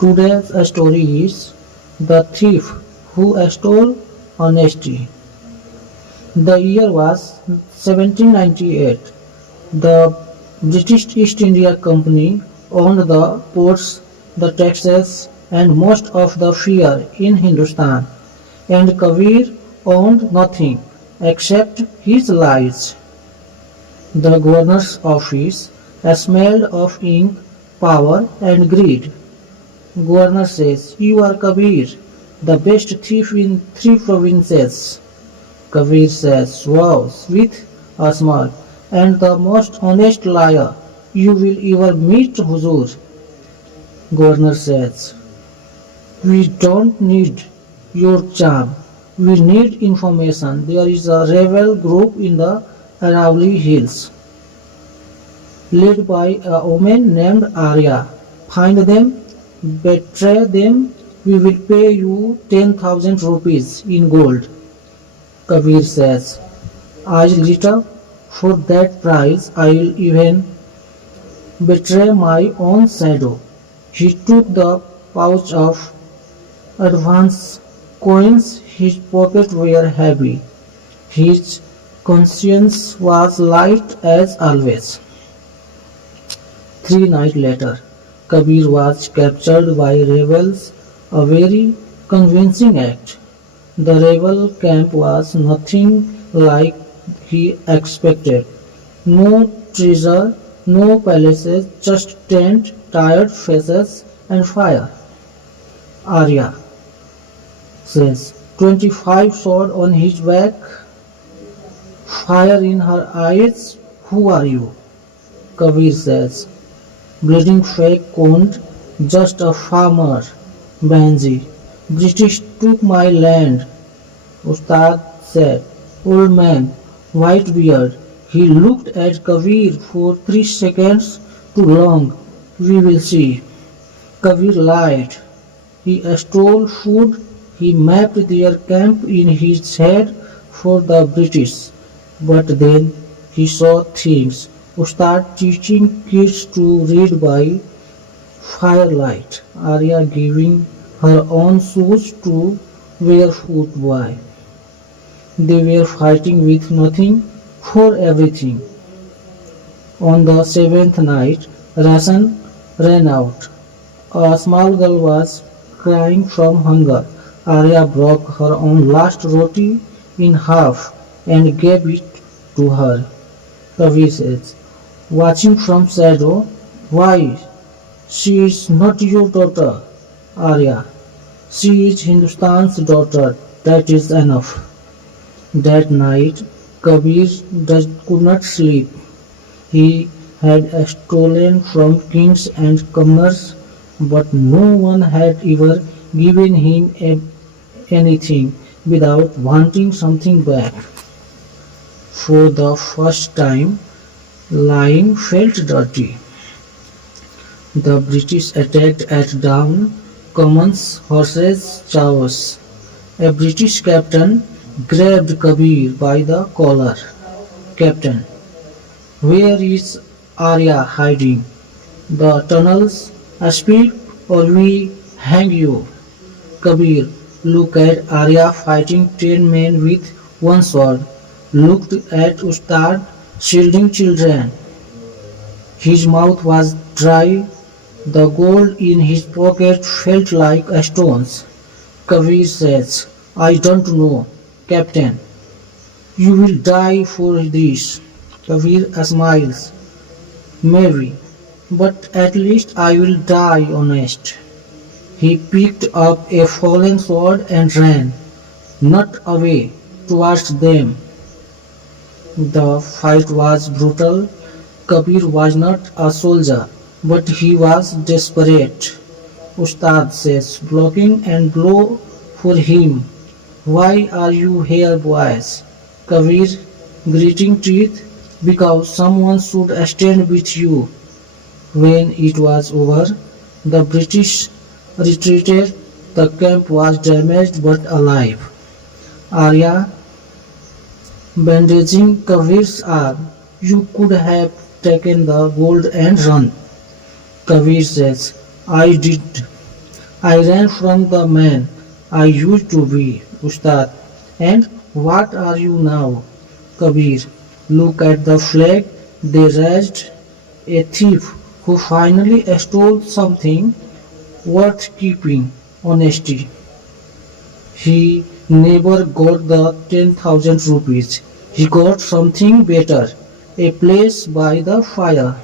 Today's story is The Thief Who Stole Honesty. The year was 1798. The British East India Company owned the ports, the taxes, and most of the fur in Hindustan, and Kabir owned nothing except his lies. The governor's office smelled of ink, power, and greed. Governor says, "You are Kabir, the best thief in three provinces." Kabir says, "Wow," with a smile, "and the most honest liar you will ever meet, Huzur." Governor says, "We don't need your charm. We need information. There is a rebel group in the Aravalli Hills, led by a woman named Arya. Find them, betray them, we will pay you 10,000 rupees in gold." Kabir says, "Eyes lit up. For that price I will even betray my own shadow." He took the pouch of advance coins. His pockets were heavy. His conscience was light as always. 3 nights later, Kabir was captured by rebels, a very convincing act. The rebel camp was nothing like he expected. No treasure, no palaces, just tent, tired faces, and fire. Arya says, 25 sword on his back, fire in her eyes. Who are you? Kabir says, bleeding fake cold, just a farmer. Banji, British took my land. Ustad said, old man, white beard. He looked at Kabir for 3 seconds, too long. We will see. Kabir lied. He stole food. He mapped their camp in his head for the British. But then he saw things. Ustad teaching kids to read by firelight. Arya giving her own shoes to barefoot boy. They were fighting with nothing for everything. On the 7th night, ration ran out. A small girl was crying from hunger. Arya broke her own last roti in half and gave it to her. Kabir says, watching from shadow, why? She is not your daughter, Arya. She is Hindustan's daughter. That is enough. That night, Kabir could not sleep. He had stolen from kings and commoners, but no one had ever given him anything without wanting something back. For the first time, lying felt dirty. The British attacked at dawn, commons, horses, chaos. A British captain grabbed Kabir by the collar. Captain, where is Arya hiding? The tunnels, speak or we hang you. Kabir looked at Arya fighting 10 men with one sword, looked at Ustad shielding children. His mouth was dry. The gold in his pocket felt like stones. Kabir says, I don't know, Captain. You will die for this. Kabir smiles. Maybe, but at least I will die honest. He picked up a fallen sword and ran, not away, towards them. The fight was brutal. Kabir was not a soldier, but he was desperate. Ustad says, blocking and blow for him. Why are you here, boys? Kabir, gritting teeth, because someone should stand with you. When it was over, the British retreated. The camp was damaged but alive. Arya, bandaging Kabir's arm, you could have taken the gold and run. Kabir says, I did. I ran from the man I used to be, Ustad. And what are you now? Kabir. Look at the flag they raised. A thief who finally stole something worth keeping. Honesty. He never got the 10,000 rupees. He got something better. A place by the fire.